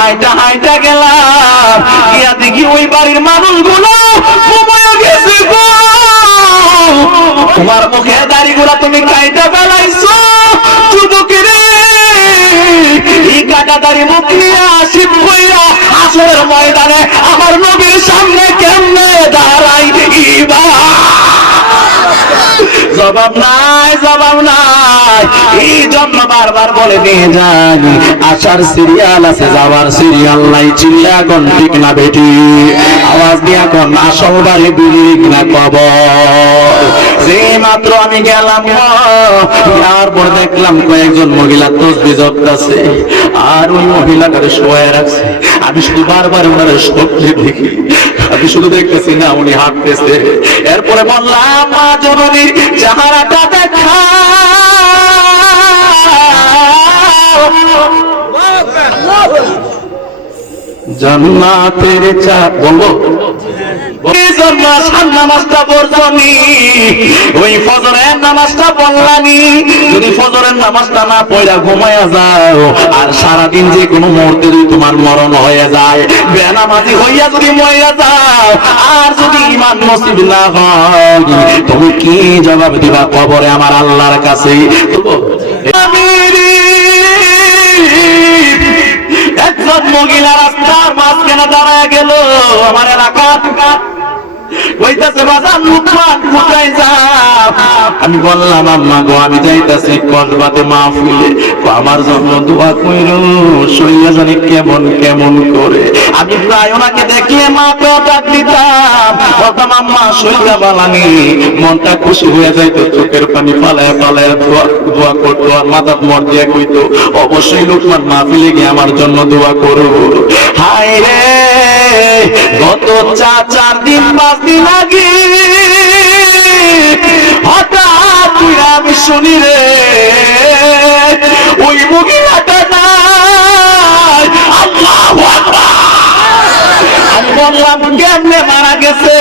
হাইটা হাইটা গেলাম, গিয়া দেখি ওই বাড়ির মানুষগুলো ঘুমায় গেছে গো। তোমার মুখে দাড়িগুলা তুমি কাইটা ফেলাইছো যুবকের, এই কাটা দাড়ি মুখ নিয়ে আসিফ কইরা আসরের ময়দানে আমার নবীর সামনে কেমনে দাঁড়াই ইবা। জবাব নাই, জবাব নাই। এই জন্য বারবার বলে দিয়ে যাই, আসার সিরিয়াল আছে, যাওয়ার সিরিয়াল নাই। চিল্লা কোন ঠিক না বেটি, আওয়াজ দিয়া কোন আসল বাড়ি বিলিক না কবর। যে মাত্র আমি গেলাম, তারপর দেখলাম কয়েকজন মহিলা তসবিহ জপতেছে, আর ওই মহিলাটারে শোয়ায় রাখছে। আমি শুধু বারবার ওনার স্বপ্নে দেখি, আমি শুধু দেখতেছি না উনি হাঁটতেছে। এরপরে বললাম, মা জননীর চেহারাটা দেখা। জান্নাতের চা বলো নামাজটা পড়ছনি, ওই ফজরের নামাজটা পড়লানি। যদি ফজরের নামাজটা না পড়া ঘুমায়া যাও, আর সারাদিন যে কোনো মুহূর্তে যদি তোমার মরণ হয়ে যায়, বেনামাজি হইয়া যদি মরিয়া যাও, আর যদি ঈমান নসিব না হয়, তুমি কি জবাব দিবা কবরে আমার আল্লাহর কাছে? একজন মহিলা রাস্তার মাঝখানে দাঁড়ায় গেল, আমার এলাকা আমি বললাম, আম্মা গো আমি যাইতাছি কসবাতে মাহফিলে, আমার জন্য দোয়া কইরো, শরীরে জানি কেমন কেমন করে। আমি প্রায় ওনাকে দেখলে মাকেও ডাক দিতাম, বলতাম আম্মা শরীরে বালানি, মনটা খুশি হয়ে যাইতো, চোখের পানি পালায় পালায় দোয়া করতো, আর মাথা মর দিয়ে কইতো অবশ্যই লোকমান মাহফিলে গিয়ে আমার জন্য দোয়া করো। হায় রে, গত 4 দিন 5 দিন আগে হঠাৎ আমি শুনি রে ওই মহিলাটা নাই। আল্লাহু আকবার। আমি বললাম কেমনে মারা গেছে?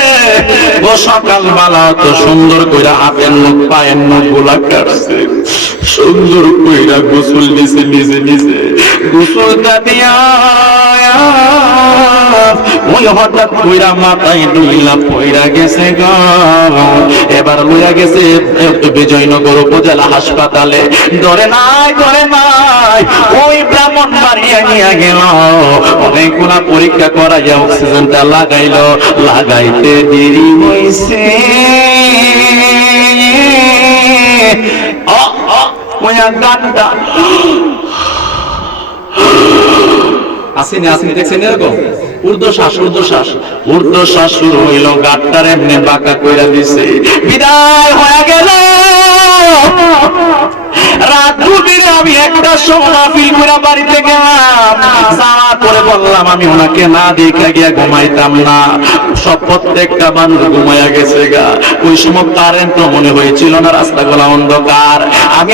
ও সকালবেলা তো সুন্দর কইরা হাতের মুখ পায়ের মুখ গুলা কাটছে, সুন্দর কইরা গোসল দিছে, নিজে নিজে গোসলটা দিয়া ওই হঠাৎ কইরা মাথায় ডুইলা পইরা গেছে গো। এবার লইয়া গেছে বিজয়নগর উপজেলা হাসপাতালে। ধরে নাই, ধরে নাই, ওই ব্রাহ্মণবাড়িয়া নিয়ে গেল, অনেকগুলা পরীক্ষা করাইয়া অক্সিজেনটা লাগাইল, লাগাইতে দেরি হইছে। গানটা আসেনি আসেনি, দেখছেন এরকম ঊর্ধ্বশ্বাস ঊর্ধ্বশ্বাস ঊর্ধ্বশ্বাস শুরু হইল, গাটটার এমনি বাঁকা কইরা দিছে। বিদায় হয়ে গেল। রাত দুপুরে আমি একটা সময় ফিল করে বাড়িতে গেলাম, যাওয়ার পরে বললাম আমি ওনাকে না দেখে গিয়া ঘুমাইতাম না। সব প্রত্যেকটা মানুষ ঘুমাইয়া গেছে গা। ওই সময় কারেন্ট মনে হয়েছিল না, রাস্তাগুলো অন্ধকার। আমি